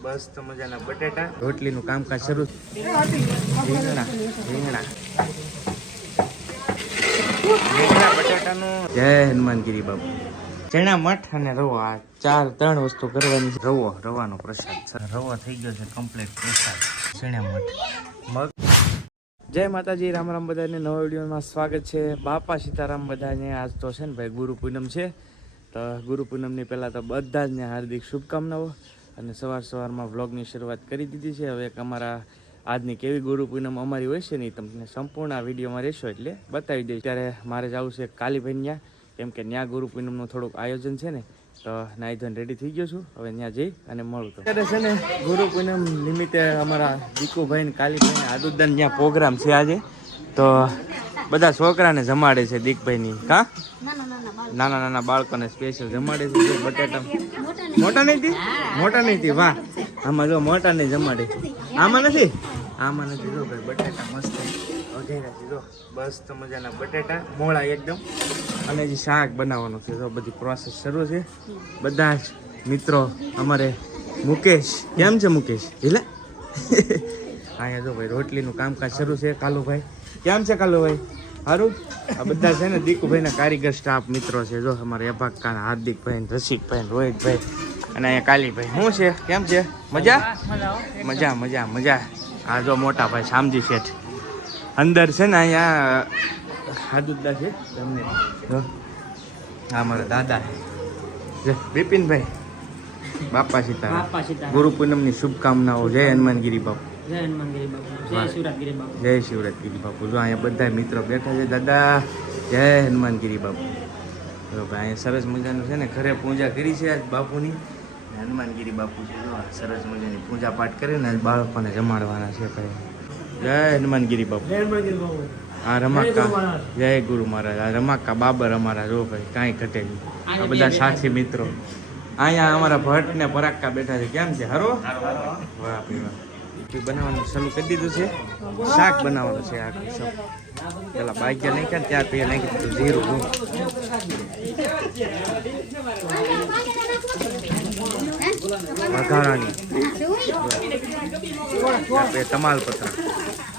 મસ્ત મજાના બટેટા, રોટલીનું કામકાજ શરૂ. રીંગણા બટાટાનું. જય હનુમાનગીરી બાબુ. ચણા મઠ અને રવો, આ ત્રણ વસ્તુ કરવાની. રવાનો પ્રસાદ. રવો થઈ ગયો છે કમ્પ્લીટ પ્રસાદ. ચણા મઠ, મગ. જય માતાજી, રામ રામ બધાને. નવા વિડીયોમાં સ્વાગત છે. બાપા સીતારામ બધાને. આજ તો છે ને ભાઈ ગુરુ પૂનમ છે, તો ગુરુ પૂનમની પહેલાં તો બધા જ ને હાર્દિક શુભકામનાઓ. અને સવારમાં વ્લોગની શરૂઆત કરી દીધી છે. હવે એક અમારા આજની કેવી ગુરુ પૂનમ અમારી હોય છે ને તમને સંપૂર્ણ આ વિડીયોમાં રહેશો એટલે બતાવી દઈશ. ત્યારે મારે જવું છે કાલીભાઈ ત્યાં, કેમ કે ત્યાં ગુરુ પૂનમનું થોડુંક આયોજન છે ને, તો નાઈ ધોઈને રેડી થઈ ગયો છું. હવે ત્યાં જઈ અને મળું. તો અત્યારે છે ને ગુરુ પૂનમ નિમિત્તે અમારા દીકુભાઈ ને કાલીભાઈ ને આદુદાન ત્યાં પ્રોગ્રામ છે આજે, તો બધા છોકરાને જમાડે છે દીકભાઈની. કા નાના બાળકોને સ્પેશિયલ જમાડે છે. જો બટાટા મોટા નહીં હતી. વાહ, આમાં જો મોટા નહીં જમાડે. આમાં નથી જો ભાઈ બટાટા મસ્ત વઘાર્યા છે. જો મસ્ત મજાના બટાટા મોળા એકદમ. અને જે શાક બનાવવાનું છે, તો બધી પ્રોસેસ શરૂ છે. બધા જ મિત્રો અમારે મુકેશ, કેમ છે મુકેશ? હિલા અહીંયા જો ભાઈ રોટલીનું કામકાજ શરૂ છે. કાલુભાઈ કેમ છે? કાલુભાઈ સારું. આ બધા છે ને દીકુભાઈના કારીગર સ્ટાફ મિત્રો છે. જો અમારે અભાકા, હાર્દિકભાઈ, રસિકભાઈ, રોહિતભાઈ અને અહીંયા કાલીભાઈ. શું છે? કેમ છે? મજા. આ જો મોટા ભાઈ શામજી શેઠ અંદર છે ને. અહીંયા હાદુદ્દા છે તમને. આ મારા દાદા છે બિપિનભાઈ. બાપા સીતારામ, ગુરુ પૂનમની શુભકામનાઓ. જય હનુમાનગીરી બાપુ. જય શિવરાજગીરી બાપુ. જો અહીંયા બધા મિત્રો બેઠા છે. દાદા જય હનુમાનગીરી બાપુ. બરોબર, અહીંયા સરસ મજાનું છે ને ઘરે પૂજા કરી છે આજ બાપુની. હનુમાનગીરી બાપુ છે. જો સરસ મજાની પૂજા પાઠ કરીને બાળકોને જમાડવાના છે. ભાઈ જય હનુમાનગીરી બાપુ. હા રમાકા, જય ગુરુ મહારાજ. આ રમાકા બાબર અમારા. જો ભાઈ કાંઈ ઘટે નહીં. આ બધા સાથી મિત્રો. અહીંયા અમારા ભટ્ટ ને પરાક્કા બેઠા છે. કેમ છે? હરો વાહ ભાઈ વાહ. બનાવવાનું ચાલુ કરી દીધું છે. શાક બનાવવાનું છે. આખું સબ પેલા બાગ્યા નાખ્યા ત્યાર પછી નાખી દીધું જીરું. વઘારાની તમાલપત્ર.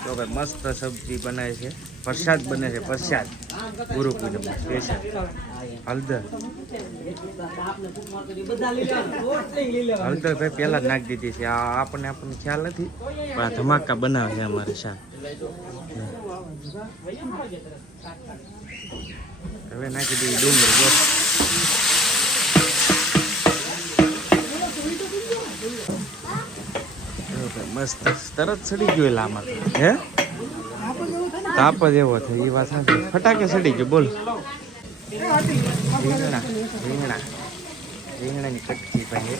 તો ભાઈ મસ્ત સબ્જી બનાવે છે. પ્રસાદ બને છે. પ્રસાદ ગુરુ પૂજન સ્પેશિયલ. હળદર ભાઈ પહેલા જ નાખી દીધી છે. આપણને ખ્યાલ નથી, પણ આ ધમાકા બનાવે છે અમારે શાક. હવે નાખી દીધી ડુંગળી. મસ્ત તરત સડી ગયો. આમાં હે તાપ જ એવો થાય. એ વાત સાચી. ફટાકે સડી ગયો. બોલ. રીંગણાની કટકી ભાઈ.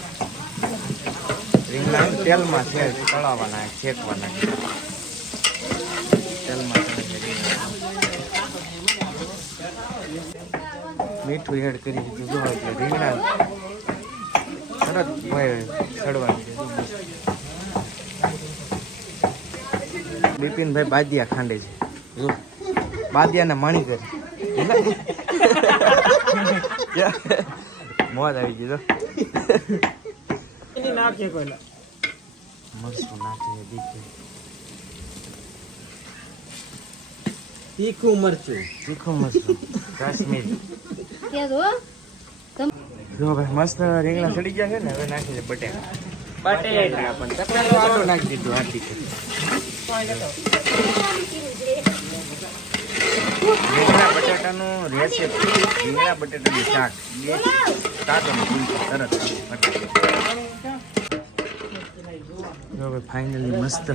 રીંગણા તેલમાં છે તળાવવાના, શેકવાના. તેલમાં મીઠું એડ કરી દીધું. જો એટલે રીંગણા તરત ભાઈ સડવાની. બિપિનભાઈ બાદિયા ખાંડે છે. જો બાદિયાને માણી કરી મોજ આવી ગઈ. તો મસ્ત નાખી તીખું મરચું કાશ્મીરી. જો ભાઈ મસ્ત રીંગણા સડી ગયા છે ને. હવે નાખી દે બટેટા. પણ તકલાનો આટો નાખી દીધું. આટલી રીંગણા બટાટાનું રેસીપી. રીંગણા બટાટાનું શાક તરત. જો હવે ફાઇનલી મસ્ત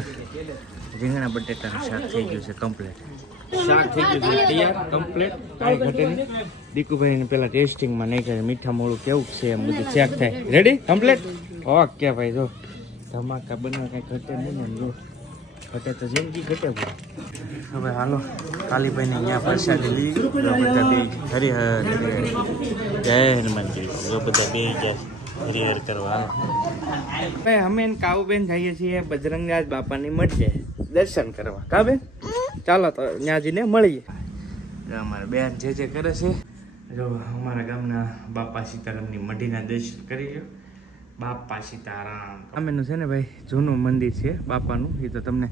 રીંગણા બટાટાનું શાક થઈ ગયું છે કમ્પ્લીટ. શાક થઈ ગયું છે તૈયાર કમ્પ્લીટ. કાંઈ ઘટે નહીં. દીકુભાઈને પેલા ટેસ્ટિંગમાં નહીં કરે મીઠા મોળું કેવું છે એમ બધું ચેક થાય. Ready complete. ઓકે ભાઈ. જો ધમાકા બનાવ કાંઈ ઘટે નહીં ને. જો ઘટે તો જિંદગી ઘટે. હવે હાલો કાલીભાઈને અહીંયા પ્રસાદી લીધી. બધા બે હરિહર જય હનુમાનજી. જો બધા બે ગયા હરિહર કરવા. ભાઈ અમે કાઉબેન જઈએ છીએ બજરંગરાજ બાપાની મઠે દર્શન કરવા. કા બેન? ચાલો તો ત્યાં જઈને મળીએ. અમારા બેન જે કરે છે. જો અમારા ગામના બાપા સીતારામની મઢીના દર્શન કરી લો. બાપા સીતારામ આમેનું છે ને ભાઈ જૂનું મંદિર છે બાપાનું. એ તો તમને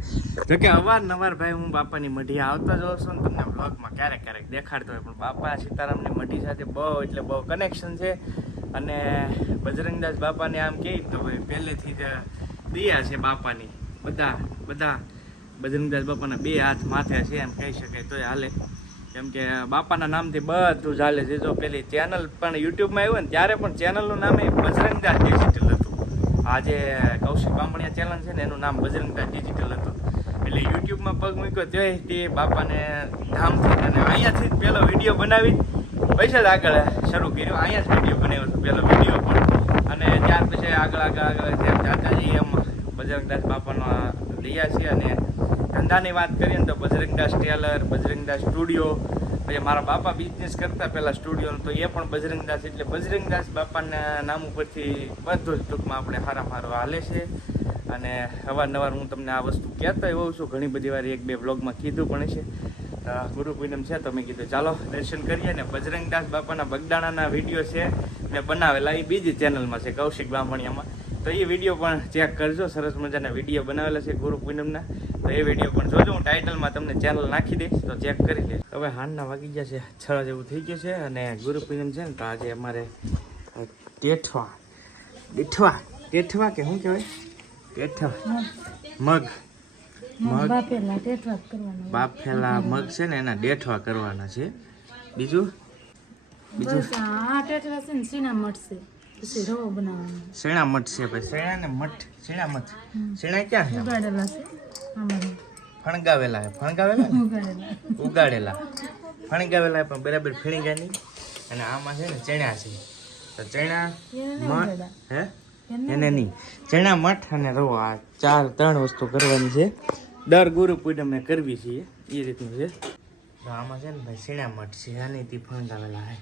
જોકે અવારનવાર ભાઈ હું બાપાની મઢી આવતા જ હોઉં છું ને તમને બ્લોગમાં ક્યારેક ક્યારેક દેખાડતો હોય, પણ બાપા સીતારામની મઢી સાથે બહુ એટલે બહુ કનેક્શન છે. અને બજરંગદાસ બાપાને આમ કહે તો ભાઈ પહેલેથી જ દિયા છે બાપાની. બધા બજરંગદાસ બાપાના 2 હાથ માથે છે એમ કહી શકાય તોય હાલે, કેમ કે બાપાના નામથી બધું ચાલે છે. જો પેલી ચેનલ પણ યુટ્યુબમાં આવ્યું ને ત્યારે પણ ચેનલનું નામ એ બજરંગદાસ ડિજિટલ હતું. આ જે કૌશિક બામણિયા ચેનલ છે ને એનું નામ બજરંગદાસ ડિજિટલ હતું. એટલે યુટ્યુબમાં પગ મૂક્યો તોય તે બાપાને ધામથી અને અહીંયાથી જ પહેલો વિડીયો બનાવી પૈસા જ આગળ શરૂ કર્યો. અહીંયા જ વિડીયો બનાવ્યો હતો પહેલો વિડીયો પણ. અને ત્યાર પછી આગળ જેમ ચાચાજી એમ બજરંગદાસ બાપાનો લયા છે. અને ધંધાની વાત કરીએ ને તો બજરંગદાસ ટેલર, બજરંગદાસ સ્ટુડિયો, પછી મારા બાપા બિઝનેસ કરતા પહેલાં સ્ટુડિયોનો તો એ પણ બજરંગદાસ. એટલે બજરંગદાસ બાપાના નામ ઉપરથી બધું જ ટૂંકમાં આપણે હારામ હાલે છે. અને અવારનવાર હું તમને આ વસ્તુ કહેતો હોઉં છું, ઘણી બધી વાર 1-2 વ્લોગમાં કીધું પણ છે. ગુરુ પૂનમ છે તો મેં કીધું ચાલો દર્શન કરીએ. ને બજરંગદાસ બાપાના બગદાણાના વિડીયો છે મેં બનાવેલા, એ બીજી ચેનલમાં છે કૌશિક બામણિયામાં. તો એ વિડીયો પણ ચેક કરજો, સરસ મજાના વિડીયો બનાવેલા છે ગુરુ પૂનમના. તો એ વિડીયો પણ જોજો, હું ટાઇટલમાં તમને ચેનલ નાખી દઈશ તો ચેક કરી લઈશ. હવે હાંજના વાગી ગયા છે 6 જેવું થઈ ગયું છે. અને ગુરુ પૂનમ છે ને તો આજે અમારે ટેઠવા કે શું કહેવાય, ટેઠવા મગ બાફેલા મગ છે ને એના ડેઠવા કરવાના છે. બીજું શેણા મઠ છે ભાઈ. શેણા ને મઠ, શેણા મઠ, શેણા ક્યાં છે? ફણગાવેલા ઉગાડેલા ફણગાવેલા પણ બરાબર ફીણી ગયા નહીં. અને આમાં છે ને ચણા છે તો ચણા મઠ એને નહીં, ચણા મઠ અને રવો, આ 3 વસ્તુ કરવાની છે. દર ગુરુ પૂનમે કરવી છે એ રીતનું છે. તો આમાં છે ને ભાઈ શેણા મઠ છે, આની ફણગાવેલા હે.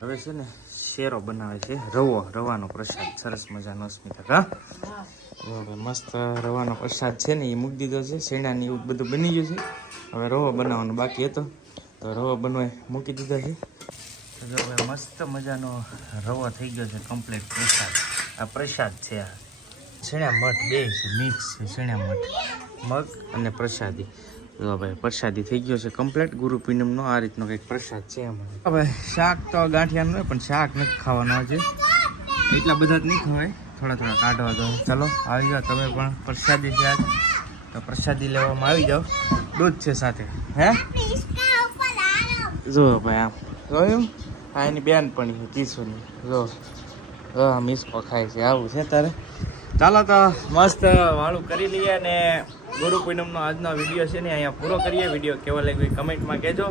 હવે છે ને શેરો બનાવે છે, રવાનો પ્રસાદ સરસ મજાનો. અસ્મિતા મસ્ત રવાનો પ્રસાદ છે ને એ મૂકી દીધો છે. શેણાની એવું બધું બની ગયું છે. હવે રવો બનાવવાનો બાકી હતો તો રવો બનવા મૂકી દીધો છે. તો હવે મસ્ત મજાનો રવો થઈ ગયો છે કમ્પ્લીટ પ્રસાદ. આ પ્રસાદ છે, આ શેણા મઠ 2 છે મિક્સ છે, શેણા મઠ મગ અને પ્રસાદી. તો ભાઈ પ્રસાદી થઈ ગયો છે કમ્પ્લીટ ગુરુ પૂનમનો. આ રીતનો કંઈક પ્રસાદ છે અમારે. હવે શાક તો ગાંઠિયાનું હોય પણ શાક નથી ખાવાનું આજે, એટલા બધા જ નહીં ખવાય, થોડા કાઢવા દો. ચાલો આવી જાઓ તમે પણ, પ્રસાદી છે આજ તો પ્રસાદી લેવામાં આવી જાઓ. દૂધ છે સાથે. હે જો ભાઈ આમ જોયું, આ એની બેનપણી છે ચીસુની. જો મિસકો ખાય છે, આવું છે તારે. ચાલો તો મસ્ત વાળું કરી લઈએ. અને ગુરુ પૂનમનો આજનો વિડીયો છે ને અહીંયા પૂરો કરીએ. વિડીયો કેવો લાગ્યો કમેન્ટમાં કહેજો.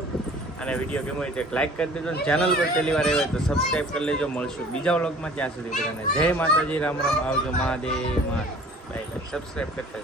અને વિડીયો કેવો હોય તો લાઈક કરી દેજો. ચેનલ પર પહેલી વાર આવ્યો તો સબસ્ક્રાઈબ કરી લેજો. મળશું બીજા વ્લોગમાં. ત્યાં સુધી બધાને જય માતાજી, રામ રામ, આવજો, મહાદેવ, બાય. સબસ્ક્રાઈબ કરતા